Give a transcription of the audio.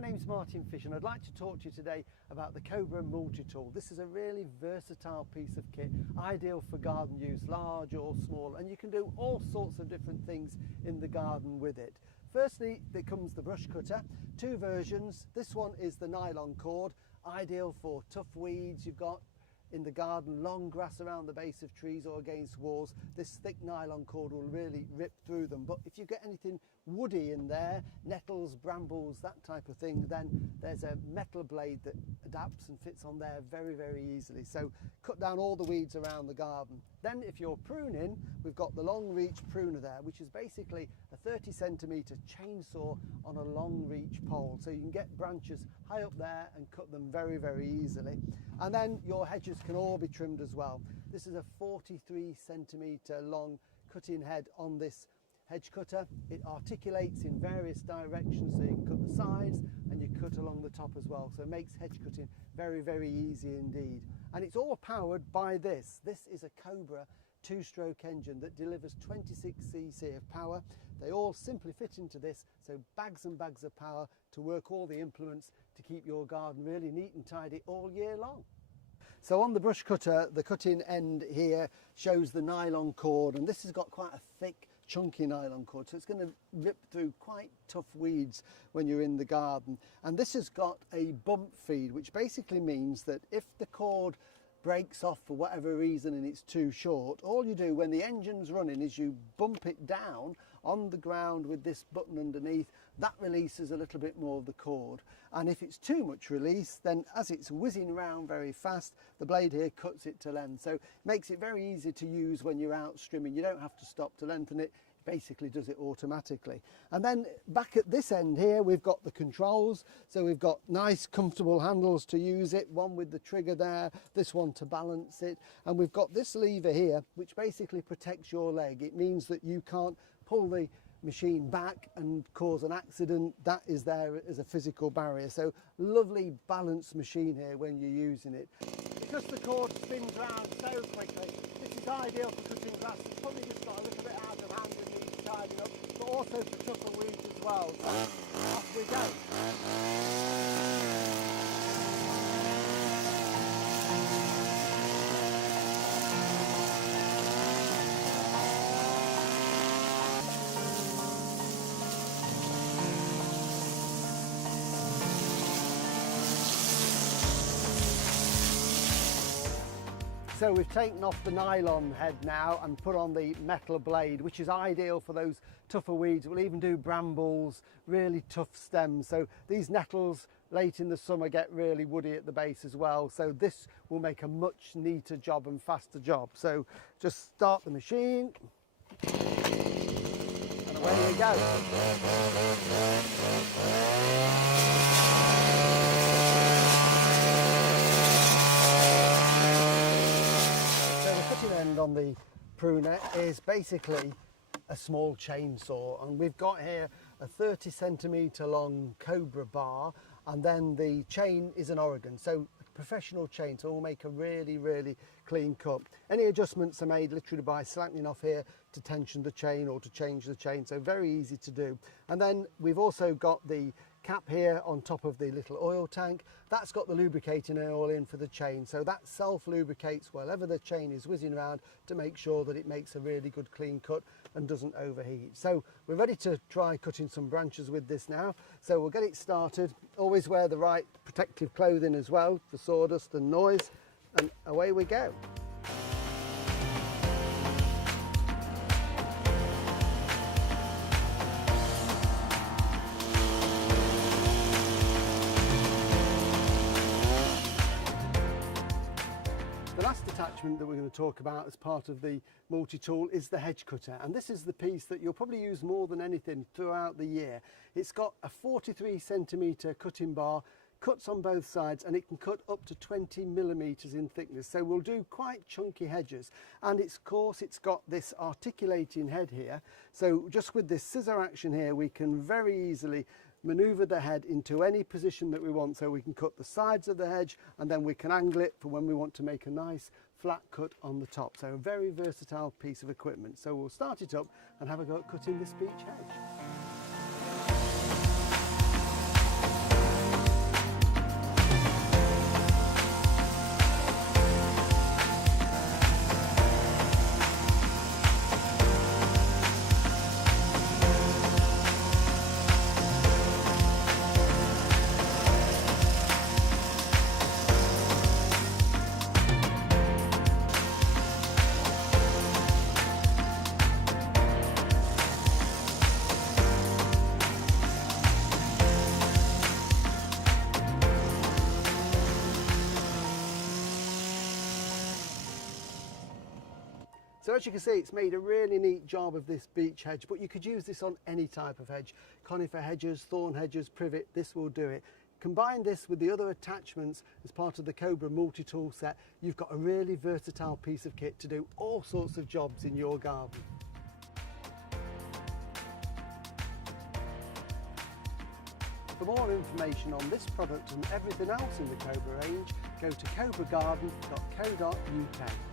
my name's Martin Fish and I'd like to talk to you today about the Cobra multi-tool. This is a really versatile piece of kit, ideal for garden use, large or small, and you can do all sorts of different things in the garden with it. Firstly, there comes the brush cutter, two versions. This one is the nylon cord, ideal for tough weeds you've got in the garden, long grass around the base of trees or against walls. This thick nylon cord will really rip through them. But if you get anything woody in there, nettles, brambles, that type of thing, then there's a metal blade that adapts and fits on there very, very easily. So cut down all the weeds around the garden. Then if you're pruning, we've got the long reach pruner there, which is basically a 30cm chainsaw on a long reach pole. So you can get branches high up there and cut them very, very easily. And then your hedges can all be trimmed as well. This is a 43cm long cutting head on this hedge cutter. It articulates in various directions, so you can cut the sides and you cut along the top as well. So it makes hedge cutting very, very easy indeed. And it's all powered by this. This is a Cobra two-stroke engine that delivers 26cc of power. They all simply fit into this, so bags and bags of power to work all the implements to keep your garden really neat and tidy all year long. So on the brush cutter, the cutting end here shows the nylon cord, and this has got quite a thick chunky nylon cord, so it's going to rip through quite tough weeds when you're in the garden. And this has got a bump feed, which basically means that if the cord breaks off for whatever reason and it's too short, all you do when the engine's running is you bump it down on the ground with this button underneath. That releases a little bit more of the cord, and if it's too much release, then as it's whizzing around very fast, the blade here cuts it to length. So it makes it very easy to use when you're out strimming. You don't have to stop to lengthen it. Basically does it automatically. And then back at this end here we've got the controls, so we've got nice comfortable handles to use it, one with the trigger there, this one to balance it, and we've got this lever here which basically protects your leg. It means that you can't pull the machine back and cause an accident. That is there as a physical barrier. So lovely balanced machine here when you're using it. Because the cord spins around so quickly, this is ideal for cutting grass. It's probably just got a little bit out of hand and needs tidying up, but also for tougher weeds as well. So off we go. So we've taken off the nylon head now and put on the metal blade, which is ideal for those tougher weeds. We'll even do brambles, really tough stems. So these nettles late in the summer get really woody at the base as well. So this will make a much neater job and faster job. So just start the machine and away we go. End on the pruner is basically a small chainsaw, and we've got here a 30cm long Cobra bar, and then the chain is an Oregon, so a professional chainsaw will make a really, really clean cut. Any adjustments are made literally by slackening off here to tension the chain or to change the chain, so very easy to do. And then we've also got the cap here on top of the little oil tank. That's got the lubricating oil in for the chain, so that self-lubricates wherever the chain is whizzing around to make sure that it makes a really good clean cut and doesn't overheat. So we're ready to try cutting some branches with this now, so we'll get it started. Always wear the right protective clothing as well for sawdust and noise, and away we go. The last attachment that we're going to talk about as part of the multi-tool is the hedge cutter, and this is the piece that you'll probably use more than anything throughout the year. It's got a 43cm cutting bar, cuts on both sides, and it can cut up to 20mm in thickness, so we'll do quite chunky hedges. And of course it's got this articulating head here, so just with this scissor action here we can very easily manoeuvre the head into any position that we want. So we can cut the sides of the hedge and then we can angle it for when we want to make a nice flat cut on the top. So a very versatile piece of equipment. So we'll start it up and have a go at cutting this beech hedge. as you can see, it's made a really neat job of this beech hedge, but you could use this on any type of hedge. Conifer hedges, thorn hedges, privet, this will do it. Combine this with the other attachments as part of the Cobra multi-tool set, you've got a really versatile piece of kit to do all sorts of jobs in your garden. For more information on this product and everything else in the Cobra range, go to cobragarden.co.uk.